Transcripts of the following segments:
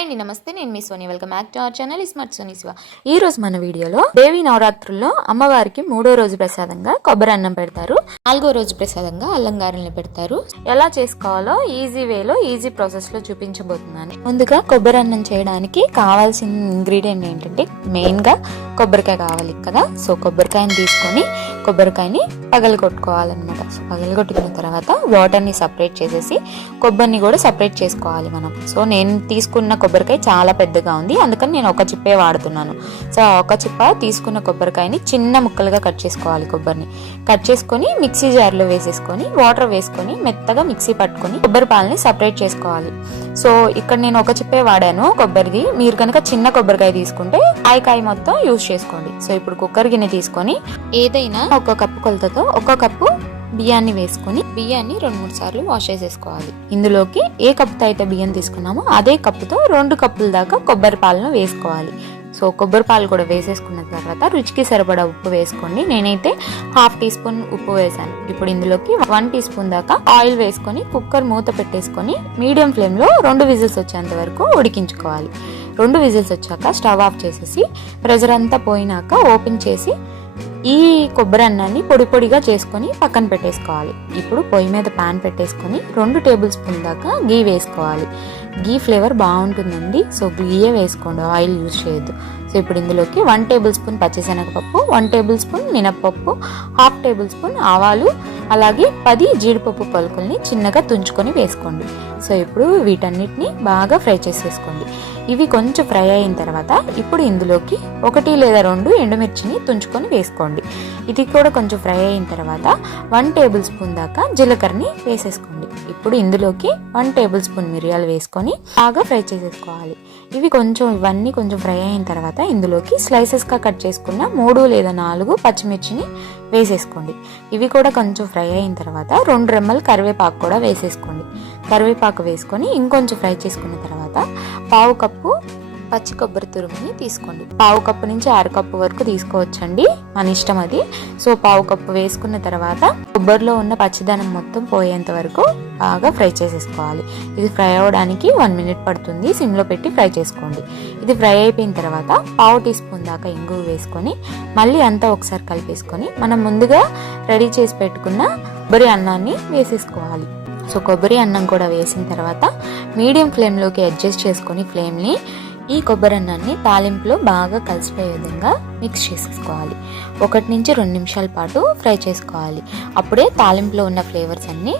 Hi అండి, నమస్తే. నేను మీ Soni. Welcome back to our channel smart Soni Shiva. ఈ రోజు మన వీడియోలో దేవి నవరాత్రుల్లో అమ్మవారికి 3వ రోజు ప్రసాదంగా కొబ్బరి అన్నం పెడతారు, 4వ రోజు ప్రసాదంగా అల్లం గారెల్ని పెడతారు. ఎలా చేసుకోవాలో ఈజీ వేలో ఈజీ ప్రాసెస్ లో చూపించబోతున్నాను. ముందుగా కొబ్బరి అన్నం చేయడానికి కావాల్సిన ఇంగ్రీడియంట్ ఏంటంటే మెయిన్ గా కొబ్బరికాయ కావాలి కదా. సో కొబ్బరికాయని తీసుకొని కొబ్బరికాయని పగలగొట్టుకోవాలన్నమాట. సో పగలగొట్టుకున్న తర్వాత వాటర్ ని సపరేట్ చేసేసి కొబ్బరిని కూడా సపరేట్ చేసుకోవాలి మనం. సో నేను తీసుకున్న కొబ్బరికాయ చాలా పెద్దగా ఉంది, అందుకని నేను ఒక చిప్పే వాడుతున్నాను. సో ఒక చిప్ప తీసుకున్న కొబ్బరికాయని చిన్న ముక్కలుగా కట్ చేసుకోవాలి. కొబ్బరిని కట్ చేసుకొని మిక్సీ జార్లో వేసేసుకొని వాటర్ వేసుకొని మెత్తగా మిక్సీ పట్టుకొని కొబ్బరి పాలని సపరేట్ చేసుకోవాలి. సో ఇక్కడ నేను ఒక చిప్పే వాడాను కొబ్బరిది. మీరు కనుక చిన్న కొబ్బరికాయ తీసుకుంటే కాయ మొత్తం యూజ్ చేసుకోండి. సో ఇప్పుడు కుక్కర్ గిన్నె తీసుకొని ఏదైనా ఒక కప్పు కొలతతో ఒక కప్పు బియ్యాన్ని వేసుకొని బియ్యాన్ని 2-3 సార్లు వాష్ చేసేసుకోవాలి. ఇందులోకి ఏ కప్పుతో అయితే బియ్యం తీసుకున్నామో అదే కప్పుతో 2 కప్పుల దాకా కొబ్బరి పాలను వేసుకోవాలి. సో కొబ్బరి పాలు కూడా వేసేసుకున్న తర్వాత రుచికి సరిపడా ఉప్పు వేసుకోండి. నేనైతే 1/2 టీ స్పూన్ ఉప్పు వేసాను. ఇప్పుడు ఇందులోకి 1 టీ స్పూన్ దాకా ఆయిల్ వేసుకొని కుక్కర్ మూత పెట్టేసుకొని మీడియం ఫ్లేమ్ లో 2 విజిల్స్ వచ్చేంత వరకు ఉడికించుకోవాలి. 2 విజిల్స్ వచ్చాక స్టవ్ ఆఫ్ చేసేసి ప్రెషర్ అంతా పోయినాక ఓపెన్ చేసి ఈ కొబ్బరి అన్నాన్ని పొడి పొడిగా చేసుకొని పక్కన పెట్టేసుకోవాలి. ఇప్పుడు పొయ్యి మీద ప్యాన్ పెట్టేసుకొని 2 టేబుల్ స్పూన్ దాకా గీ వేసుకోవాలి. గీ ఫ్లేవర్ బాగుంటుందండి. సో గీయే వేసుకోండి, ఆయిల్ యూజ్ చేయొద్దు. సో ఇప్పుడు ఇందులోకి 1 టేబుల్ స్పూన్ పచ్చిశనగపప్పు, 1 టేబుల్ స్పూన్ మినప్పప్పు, 1/2 టేబుల్ స్పూన్ ఆవాలు, అలాగే 10 జీడిపప్పు పలుకుల్ని చిన్నగా తుంచుకొని వేసుకోండి. సో ఇప్పుడు వీటన్నిటిని బాగా ఫ్రై చేసేసుకోండి. ఇవి కొంచెం ఫ్రై అయిన తర్వాత ఇప్పుడు ఇందులోకి 1 లేదా 2 ఎండుమిర్చిని తుంచుకొని వేసుకోండి. ఇది కూడా కొంచెం ఫ్రై అయిన తర్వాత 1 టేబుల్ స్పూన్ దాకా జీలకర్రని వేసేసుకోండి. ఇప్పుడు ఇందులోకి 1 టేబుల్ స్పూన్ మిరియాలు వేసుకొని బాగా ఫ్రై చేసేసుకోవాలి. ఇవన్నీ కొంచెం ఫ్రై అయిన తర్వాత ఇందులోకి స్లైసెస్గా కట్ చేసుకున్న 3 లేదా 4 పచ్చిమిర్చిని వేసేసుకోండి. ఇవి కూడా కొంచెం ఫ్రై అయిన తర్వాత 2 రెమ్మలు కరివేపాకు కూడా వేసేసుకోండి. కరివేపాకు వేసుకొని ఇంకొంచెం ఫ్రై చేసుకున్న తర్వాత 1/2 కప్పు పచ్చి కొబ్బరి తురుముని తీసుకోండి. 1/2 కప్పు నుంచి 1/2 కప్పు వరకు తీసుకోవచ్చండి, మన ఇష్టం అది. సో 1/2 కప్పు వేసుకున్న తర్వాత కొబ్బరిలో ఉన్న పచ్చిదనం మొత్తం పోయేంత వరకు బాగా ఫ్రై చేసేసుకోవాలి. ఇది ఫ్రై అవ్వడానికి 1 మినిట్ పడుతుంది, సిమ్లో పెట్టి ఫ్రై చేసుకోండి. ఇది ఫ్రై అయిపోయిన తర్వాత 1/2 టీ స్పూన్ దాకా ఇంగువ వేసుకొని మళ్ళీ అంతా ఒకసారి కలిపేసుకొని మనం ముందుగా రెడీ చేసి పెట్టుకున్న కొబ్బరి అన్నాన్ని వేసేసుకోవాలి. సో కొబ్బరి అన్నం కూడా వేసిన తర్వాత మీడియం ఫ్లేమ్లోకి అడ్జస్ట్ చేసుకొని ఫ్లేమ్ని ఈ కొబ్బరి అన్నాన్ని తాలింపులో బాగా కలిసిపోయే విధంగా మిక్స్ చేసేసుకోవాలి. 1 నుంచి 2 నిమిషాల పాటు ఫ్రై చేసుకోవాలి. అప్పుడే తాలింపులో ఉన్న ఫ్లేవర్స్ అన్నీ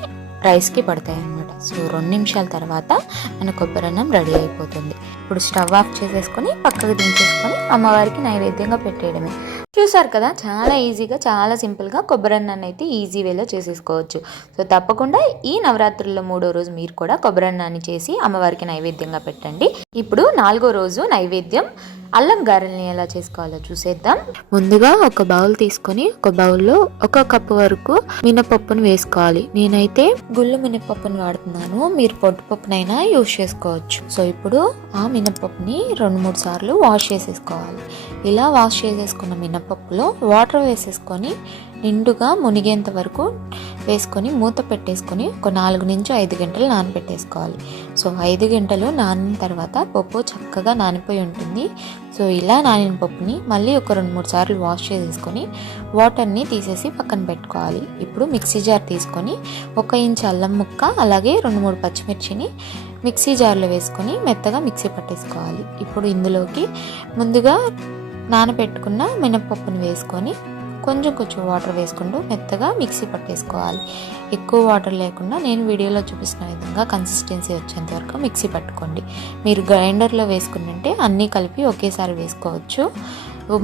రైస్కి పడతాయి అన్నమాట. సో 2 నిమిషాల తర్వాత మన కొబ్బరి అన్నం రెడీ అయిపోతుంది. ఇప్పుడు స్టవ్ ఆఫ్ చేసేసుకొని పక్కకు దించేసుకొని అమ్మవారికి నైవేద్యంగా పెట్టేయడమే. చూసారు కదా, చాలా ఈజీగా చాలా సింపుల్గా కొబ్బరి అన్నాన్ని అయితే ఈజీ వేలో చేసేసుకోవచ్చు. సో తప్పకుండా ఈ నవరాత్రుల్లో 3వ రోజు మీరు కూడా కొబ్బరి అన్నాన్ని చేసి అమ్మవారికి నైవేద్యంగా పెట్టండి. ఇప్పుడు 4వ రోజు నైవేద్యం అల్లం గారెల్ని ఎలా చేసుకోవాలో చూసేద్దాం. ముందుగా ఒక బౌల్ తీసుకొని ఒక బౌల్లో 1 కప్పు వరకు మినపప్పును వేసుకోవాలి. నేనైతే గుళ్ళు మినపప్పును వాడుతున్నాను, మీరు పొట్టుపప్పునైనా యూజ్ చేసుకోవచ్చు. సో ఇప్పుడు ఆ మినపప్పుని 2-3 సార్లు వాష్ చేసేసుకోవాలి. ఇలా వాష్ చేసేసుకున్న మినపప్పులో వాటర్ వేసేసుకొని నిండుగా మునిగేంత వరకు వేసుకొని మూత పెట్టేసుకొని ఒక 4 నుంచి 5 గంటలు నానబెట్టేసుకోవాలి. సో 5 గంటలు నానిన తర్వాత పప్పు చక్కగా నానిపోయి ఉంటుంది. సో ఇలా నానిన పప్పుని మళ్ళీ ఒక 2-3 సార్లు వాష్ చేసేసుకొని వాటర్ని తీసేసి పక్కన పెట్టుకోవాలి. ఇప్పుడు మిక్సీ జార్ తీసుకొని 1 ఇంచ్ అల్లం ముక్క అలాగే 2-3 పచ్చిమిర్చిని మిక్సీ జార్లో వేసుకొని మెత్తగా మిక్సీ పట్టేసుకోవాలి. ఇప్పుడు ఇందులోకి ముందుగా నానబెట్టుకున్న మినపప్పుని వేసుకొని కొంచెం వాటర్ వేసుకుంటూ మెత్తగా మిక్సీ పట్టేసుకోవాలి. ఎక్కువ వాటర్ లేకుండా నేను వీడియోలో చూపిస్తున్న విధంగా కన్సిస్టెన్సీ వచ్చేంత వరకు మిక్సీ పట్టుకోండి. మీరు గ్రైండర్లో వేసుకుంటుంటే అన్నీ కలిపి ఒకేసారి వేసుకోవచ్చు.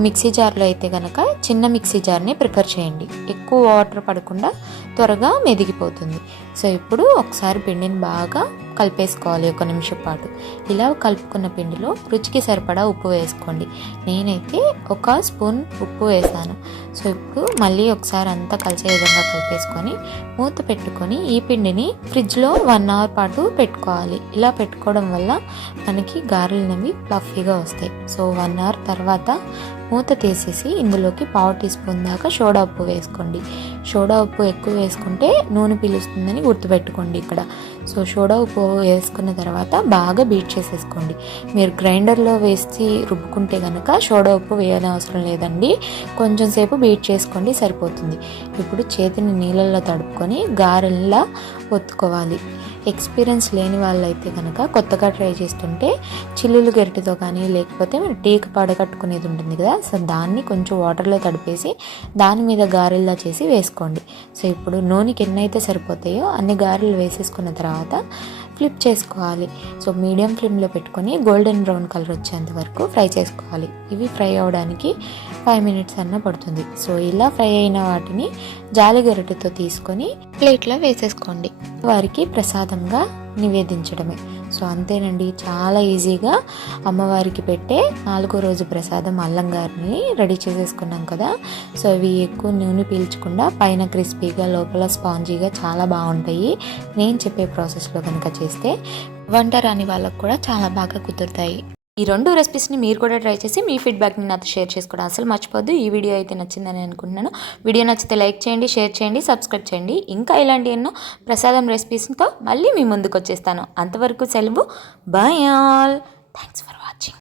మిక్సీ జార్లో అయితే కనుక చిన్న మిక్సీ జార్ని ప్రిఫర్ చేయండి, ఎక్కువ వాటర్ పడకుండా త్వరగా మెదిగిపోతుంది. సో ఇప్పుడు ఒకసారి పిండిని బాగా కలిపేసుకోవాలి 1 నిమిషం పాటు. ఇలా కలుపుకున్న పిండిలో రుచికి సరిపడా ఉప్పు వేసుకోండి. నేనైతే 1 స్పూన్ ఉప్పు వేసాను. సో ఇప్పుడు మళ్ళీ ఒకసారి అంతా కలిసే విధంగా కలిపేసుకొని మూత పెట్టుకొని ఈ పిండిని ఫ్రిడ్జ్లో 1 అవర్ పాటు పెట్టుకోవాలి. ఇలా పెట్టుకోవడం వల్ల మనకి గారెలు అనేవి ఫ్లఫీగా వస్తాయి. సో 1 అవర్ తర్వాత మూత తీసేసి ఇందులోకి పావు టీ స్పూన్ దాకా సోడా ఉప్పు వేసుకోండి. సోడా ఉప్పు ఎక్కువ వేసుకుంటే నూనె పీలుస్తుందని గుర్తుపెట్టుకోండి ఇక్కడ. సో సోడా ఉప్పు వేసుకున్న తర్వాత బాగా బీట్ చేసేసుకోండి. మీరు గ్రైండర్లో వేసి రుబ్బుకుంటే కనుక సోడా ఉప్పు వేయాల్సిన అవసరం లేదండి. కొంచెం సేపు బీట్ చేసుకోండి, సరిపోతుంది. ఇప్పుడు చేతిని నీళ్ళల్లో తడుపుకొని గారెల్లా ఒత్తుకోవాలి. ఎక్స్పీరియన్స్ లేని వాళ్ళైతే కనుక కొత్తగా ట్రై చేస్తుంటే చిల్లులు గరిటెతో కానీ, లేకపోతే మీరు టీకి పడకట్టుకునేది ఉంటుంది కదా, సో దాన్ని కొంచెం వాటర్లో తడిపేసి దాని మీద గారెల్లా చేసి వేసుకోండి. సో ఇప్పుడు నూనెకి ఎన్నైతే సరిపోతాయో అన్ని గారెలు వేసేసుకున్న తర్వాత ఫ్లిప్ చేసుకోవాలి. సో మీడియం ఫ్లేమ్లో పెట్టుకొని గోల్డెన్ బ్రౌన్ కలర్ వచ్చేంత వరకు ఫ్రై చేసుకోవాలి. ఇవి ఫ్రై అవ్వడానికి 5 మినిట్స్ అన్న పడుతుంది. సో ఇలా ఫ్రై అయిన వాటిని జాలి గరిటెతో తీసుకొని ప్లేట్లో వేసేసుకోండి. వారికి ప్రసాదంగా నివేదించడమే. సో అంతేనండి, చాలా ఈజీగా అమ్మవారికి పెట్టే 4వ రోజు ప్రసాదం అల్లం గారిని రెడీ చేసేసుకున్నాం కదా. సో ఇవి ఎక్కువ నూనె పీల్చకుండా పైన క్రిస్పీగా లోపల స్పాంజీగా చాలా బాగుంటాయి. నేను చెప్పే ప్రాసెస్లో కనుక చేస్తే వంట రాని వాళ్ళకు కూడా చాలా బాగా కుదురుతాయి. ఈ 2 రెసిపీస్ని మీరు కూడా ట్రై చేసి మీ ఫీడ్బ్యాక్ని నాతో షేర్ చేసుకోవడం అసలు మర్చిపోద్దు. ఈ వీడియో అయితే నచ్చిందని అనుకుంటున్నాను. వీడియో నచ్చితే లైక్ చేయండి, షేర్ చేయండి, సబ్స్క్రైబ్ చేయండి. ఇంకా ఇలాంటి ఎన్నో ప్రసాదం రెసిపీస్తో మళ్ళీ మీ ముందుకు వచ్చేస్తాను. అంతవరకు సెలవు. Bye all. Thanks for watching.